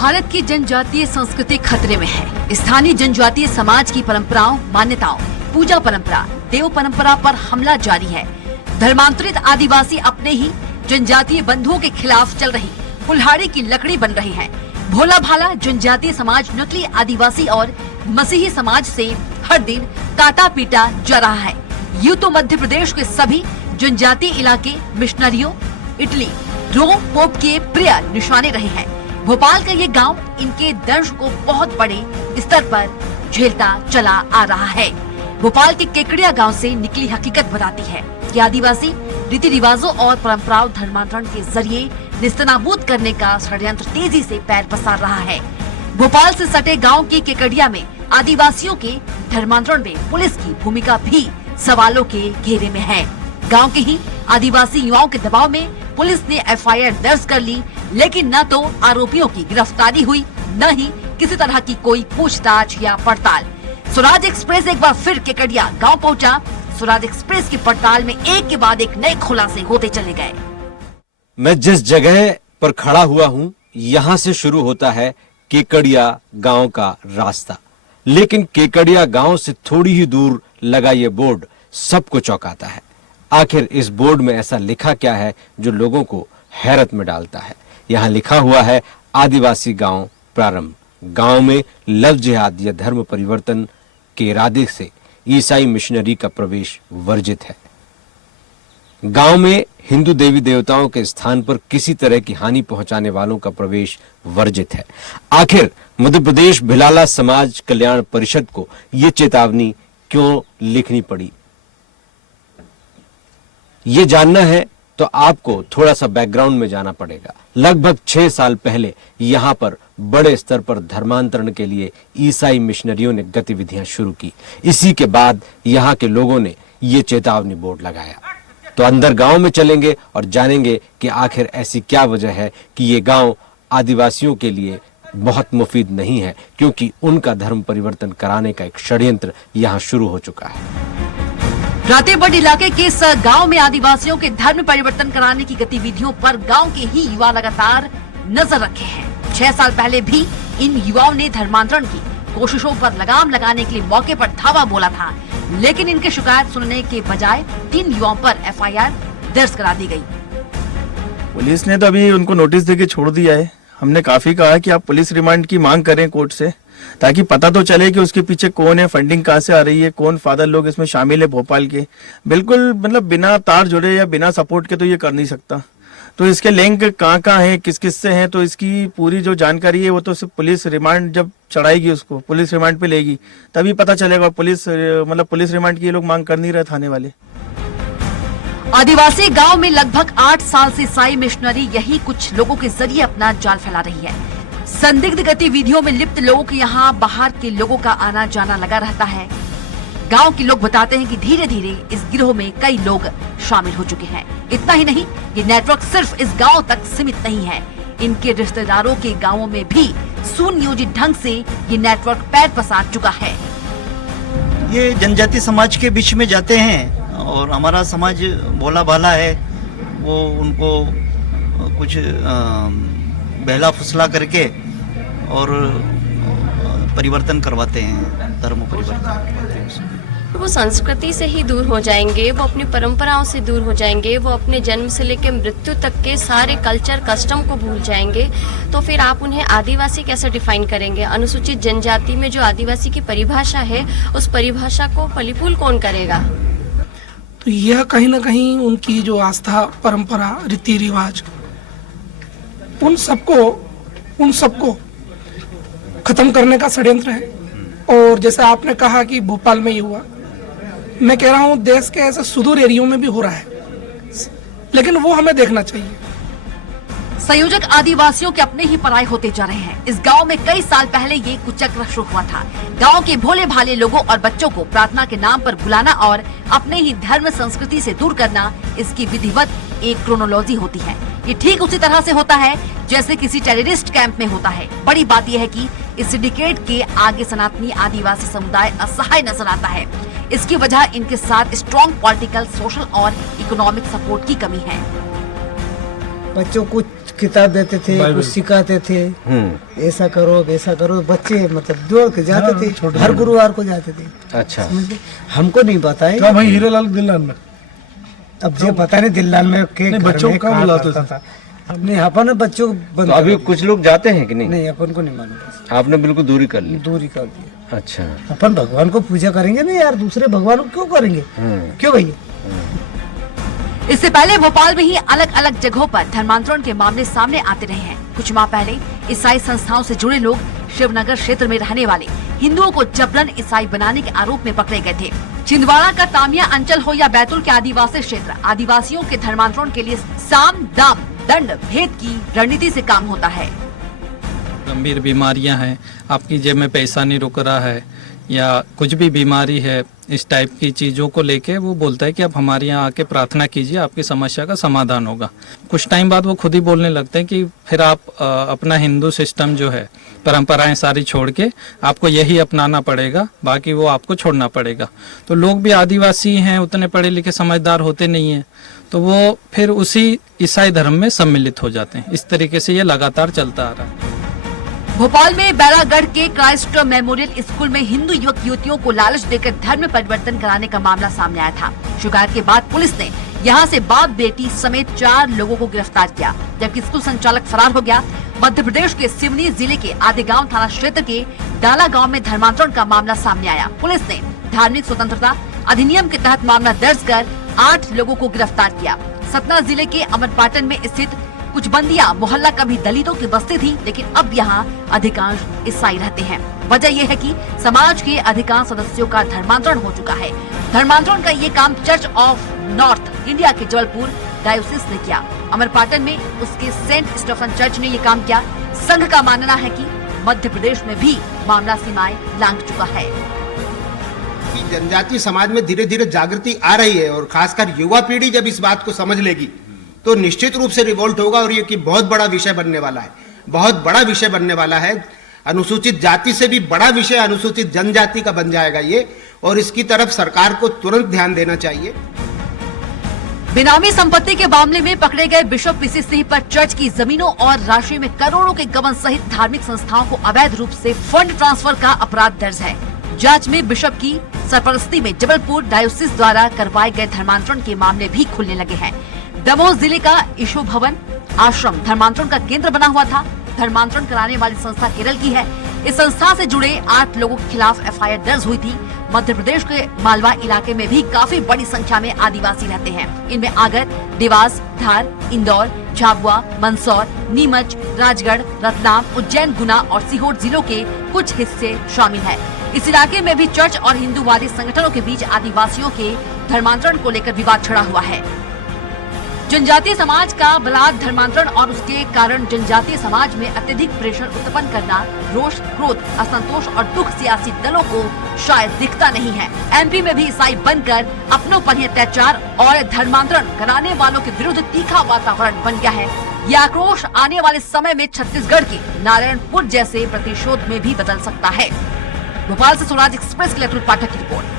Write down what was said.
भारत की जनजातीय संस्कृति खतरे में है। स्थानीय जनजातीय समाज की परंपराओं, मान्यताओं, पूजा परंपरा, देव परंपरा पर हमला जारी है। धर्मांतरित आदिवासी अपने ही जनजातीय बंधुओं के खिलाफ चल रही कुल्हाड़ी की लकड़ी बन रहे हैं। भोला भाला जनजातीय समाज नकली आदिवासी और मसीही समाज से हर दिन काटा पीटा जा रहा है। यूं तो मध्य प्रदेश के सभी जनजातीय इलाके मिशनरियों, इटली, रोम, पोप के प्रिय निशाने रहे हैं। भोपाल का ये गांव इनके दंश को बहुत बड़े स्तर पर झेलता चला आ रहा है। भोपाल के केकड़िया गांव से निकली हकीकत बताती है कि आदिवासी रीति रिवाजों और परंपराओं धर्मांतरण के जरिए निस्तनाबूद करने का षड्यंत्र तेजी से पैर पसार रहा है। भोपाल से सटे गांव के केकड़िया में आदिवासियों के धर्मांतरण में पुलिस की भूमिका भी सवालों के घेरे में है। गांव के ही आदिवासी युवाओं के दबाव में पुलिस ने एफआईआर दर्ज कर ली, लेकिन न तो आरोपियों की गिरफ्तारी हुई, न ही किसी तरह की कोई पूछताछ या पड़ताल। स्वराज एक्सप्रेस एक बार फिर केकड़िया गांव पहुंचा। स्वराज एक्सप्रेस की पड़ताल में एक के बाद एक नए खुलासे होते चले गए। मैं जिस जगह पर खड़ा हुआ हूं, यहां से शुरू होता है केकड़िया गांव का रास्ता। लेकिन केकड़िया गांव से थोड़ी ही दूर लगा ये बोर्ड सबको चौंकाता है। आखिर इस बोर्ड में ऐसा लिखा क्या है जो लोगों को हैरत में डालता है? यहाँ लिखा हुआ है आदिवासी गांव प्रारंभ। गांव में लव जिहाद या धर्म परिवर्तन के इरादे से ईसाई मिशनरी का प्रवेश वर्जित है। गांव में हिंदू देवी देवताओं के स्थान पर किसी तरह की हानि पहुंचाने वालों का प्रवेश वर्जित है। आखिर मध्य प्रदेश भिलाला समाज कल्याण परिषद को यह चेतावनी क्यों लिखनी पड़ी? ये जानना है तो आपको थोड़ा सा बैकग्राउंड में जाना पड़ेगा। लगभग 6 साल पहले यहां पर बड़े स्तर पर धर्मांतरण के लिए ईसाई मिशनरियों ने गतिविधियां शुरू की। इसी के बाद यहां के लोगों ने ये चेतावनी बोर्ड लगाया। तो अंदर गांव में चलेंगे और जानेंगे कि आखिर ऐसी क्या वजह है कि ये गांव आदिवासियों के लिए बहुत मुफीद नहीं है, क्योंकि उनका धर्म परिवर्तन कराने का एक षड्यंत्र यहां शुरू हो चुका है। रातेबड़ इलाके के इस गांव में आदिवासियों के धर्म परिवर्तन कराने की गतिविधियों पर गांव के ही युवा लगातार नजर रखे हैं। 6 साल पहले भी इन युवाओं ने धर्मांतरण की कोशिशों पर लगाम लगाने के लिए मौके पर धावा बोला था, लेकिन इनकी शिकायत सुनने के बजाय 3 युवाओं पर एफआईआर दर्ज करा दी गई। पुलिस ने तो अभी उनको नोटिस देके छोड़ दिया है। हमने काफी कहा है कि आप पुलिस रिमांड की मांग करें कोर्ट से, ताकि पता तो चले कि उसके पीछे कौन है, फंडिंग कहाँ से आ रही है, कौन फादर लोग इसमें शामिल है भोपाल के। बिल्कुल मतलब बिना तार जुड़े या बिना सपोर्ट के तो ये कर नहीं सकता। तो इसके लिंक कहाँ कहाँ है, किस किस से हैं, तो इसकी पूरी जो जानकारी है वो तो सिर्फ पुलिस रिमांड जब चढ़ाएगी, उसको पुलिस रिमांड पे लेगी, तभी पता चलेगा। पुलिस रिमांड की ये लोग मांग कर नहीं रहे थाने वाले। आदिवासी गांव में लगभग 8 साल से ईसाई मिशनरी यही कुछ लोगों के जरिए अपना जाल फैला रही है। संदिग्ध गतिविधियों में लिप्त लोगों के यहाँ बाहर के लोगों का आना जाना लगा रहता है। गांव के लोग बताते हैं कि धीरे धीरे इस गिरोह में कई लोग शामिल हो चुके हैं। इतना ही नहीं, ये नेटवर्क सिर्फ इस गांव तक सीमित नहीं है। इनके रिश्तेदारों के गांवों में भी सुनियोजित ढंग से ये नेटवर्क पैर पसार चुका है। ये जनजाति समाज के बीच में जाते हैं और हमारा समाज भोला भाला है, वो उनको कुछ बहला फुसला करके और परिवर्तन करवाते हैं, धर्म परिवर्तन करवाते हैं। वो संस्कृति से ही दूर हो जाएंगे, वो अपनी परंपराओं से दूर हो जाएंगे, वो अपने जन्म से लेकर मृत्यु तक के सारे कल्चर कस्टम को भूल जाएंगे। तो फिर आप उन्हें आदिवासी कैसे डिफाइन करेंगे? अनुसूचित जनजाति में जो आदिवासी की परिभाषा है, उस परिभाषा को फलीफूल कौन करेगा? तो यह कहीं ना कहीं उनकी जो आस्था, परंपरा, रीति रिवाज, उन सबको खत्म करने का षड्यंत्र है। और जैसे आपने कहा कि भोपाल में ये हुआ, मैं कह रहा हूँ देश के ऐसे सुदूर एरियो में भी हो रहा है, लेकिन वो हमें देखना चाहिए। संयोजक आदिवासियों के अपने ही पराये होते जा रहे हैं। इस गांव में कई साल पहले ये कुचक्र शुरू हुआ था। गांव के भोले भाले लोगों और बच्चों को प्रार्थना के नाम पर बुलाना और अपने ही धर्म संस्कृति से दूर करना, इसकी विधिवत एक क्रोनोलॉजी होती है। ये ठीक उसी तरह से होता है जैसे किसी टेररिस्ट कैंप में होता है। बड़ी बात यह है कि इस सिंडिकेट के आगे सनातनी आदिवासी समुदाय असहाय नजर आता है। इसकी वजह इनके साथ स्ट्रॉन्ग पॉलिटिकल, सोशल और इकोनॉमिक सपोर्ट की कमी है। बच्चों को किताब देते थे, कुछ सिखाते थे, ऐसा करो वैसा करो। बच्चे मतलब दौड़ के जाते थे, हर गुरुवार को जाते थे। अच्छा, समझे? हमको नहीं पता है। क्या भाई हीरेलाल दिल्लान में? अब जो पता नहीं दिल्लान में के घर बच्चों में को कहाँ बुलाते थे? था। नहीं अपन बच्चों को बंद तो अभी कर कुछ लोग जाते हैं कि नहीं? नहीं, अपन को नहीं मालूम, आपने बिल्कुल दूरी कर ली? दूरी कर दिया। अच्छा, अपन भगवान को पूजा करेंगे ना यार, दूसरे भगवान को क्यों करेंगे? क्यों भैया? इससे पहले भोपाल में ही अलग अलग जगहों पर धर्मांतरण के मामले सामने आते रहे हैं। कुछ माह पहले ईसाई संस्थाओं से जुड़े लोग शिवनगर क्षेत्र में रहने वाले हिंदुओं को जबरन ईसाई बनाने के आरोप में पकड़े गए थे। छिंदवाड़ा का तामिया अंचल हो या बैतूल के आदिवासी क्षेत्र, आदिवासियों के धर्मांतरण के लिए साम दाम दंड भेद की रणनीति से काम होता है। गंभीर बीमारियां हैं, आपकी जेब में पैसा नहीं रुक रहा है या कुछ भी बीमारी है, इस टाइप की चीज़ों को लेके वो बोलता है कि आप हमारे यहाँ आके प्रार्थना कीजिए, आपकी समस्या का समाधान होगा। कुछ टाइम बाद वो खुद ही बोलने लगते हैं कि फिर आप अपना हिंदू सिस्टम जो है, परंपराएं सारी छोड़ के आपको यही अपनाना पड़ेगा, बाकी वो आपको छोड़ना पड़ेगा। तो लोग भी आदिवासी हैं, उतने पढ़े लिखे समझदार होते नहीं हैं, तो वो फिर उसी ईसाई धर्म में सम्मिलित हो जाते हैं। इस तरीके से ये लगातार चलता आ रहा है। भोपाल में बैरागढ़ के क्राइस्ट मेमोरियल स्कूल में हिंदू युवक युवतियों को लालच देकर धर्म परिवर्तन कराने का मामला सामने आया था। शिकायत के बाद पुलिस ने यहां से बाप बेटी समेत 4 लोगों को गिरफ्तार किया, जबकि स्कूल संचालक फरार हो गया। मध्य प्रदेश के सिवनी जिले के आदिगांव थाना क्षेत्र के डाला गांव में धर्मांतरण का मामला सामने आया। पुलिस ने धार्मिक स्वतंत्रता अधिनियम के तहत मामला दर्ज कर 8 लोगों को गिरफ्तार किया। सतना जिले के अमरपाटन में स्थित कुछ बंदिया मोहल्ला कभी दलितों की बस्ती थी, लेकिन अब यहाँ अधिकांश ईसाई रहते हैं। वजह यह है कि समाज के अधिकांश सदस्यों का धर्मांतरण हो चुका है। धर्मांतरण का ये काम चर्च ऑफ नॉर्थ इंडिया के जबलपुर डायोसिस ने किया। अमरपाटन में उसके सेंट स्टीफन चर्च ने ये काम किया। संघ का मानना है कि मध्य प्रदेश में भी मामला सीमाएं लांघ चुका है। जनजातीय समाज में धीरे धीरे जागृति आ रही है और खासकर युवा पीढ़ी जब इस बात को समझ लेगी तो निश्चित रूप से रिवोल्ट होगा और ये कि बहुत बड़ा विषय बनने वाला है, बहुत बड़ा विषय बनने वाला है। अनुसूचित जाति से भी बड़ा विषय अनुसूचित जनजाति का बन जाएगा ये, और इसकी तरफ सरकार को तुरंत ध्यान देना चाहिए। बेनामी संपत्ति के मामले में पकड़े गए बिशप पीसी सिंह पर चर्च की जमीनों और राशि में करोड़ों के गबन सहित धार्मिक संस्थाओं को अवैध रूप से फंड ट्रांसफर का अपराध दर्ज है। जांच में बिशप की सरपरस्ती में जबलपुर डायोसिस द्वारा करवाए गए धर्मांतरण के मामले भी खुलने लगे हैं। दमोह जिले का ईशो भवन आश्रम धर्मांतरण का केंद्र बना हुआ था। धर्मांतरण कराने वाली संस्था केरल की है। इस संस्था से जुड़े 8 लोगों के खिलाफ एफआईआर दर्ज हुई थी। मध्य प्रदेश के मालवा इलाके में भी काफी बड़ी संख्या में आदिवासी रहते हैं। इनमें आगर, देवास, धार, इंदौर, झाबुआ, मंदसौर, नीमच, राजगढ़, रतलाम, उज्जैन, गुना और सीहोर जिलों के कुछ हिस्से शामिल है। इस इलाके में भी चर्च और हिंदूवादी संगठनों के बीच आदिवासियों के धर्मांतरण को लेकर विवाद छिड़ा हुआ है। जनजातीय समाज का बलात् धर्मांतरण और उसके कारण जनजातीय समाज में अत्यधिक प्रेशर उत्पन्न करना, रोष, क्रोध, असंतोष और दुख सियासी दलों को शायद दिखता नहीं है। एमपी में भी ईसाई बनकर अपनों पर ही अत्याचार और धर्मांतरण कराने वालों के विरुद्ध तीखा वातावरण बन गया है। ये आक्रोश आने वाले समय में छत्तीसगढ़ के नारायणपुर जैसे प्रतिशोध में भी बदल सकता है। भोपाल से स्वराज एक्सप्रेस के लिए अतुल पाठक की रिपोर्ट।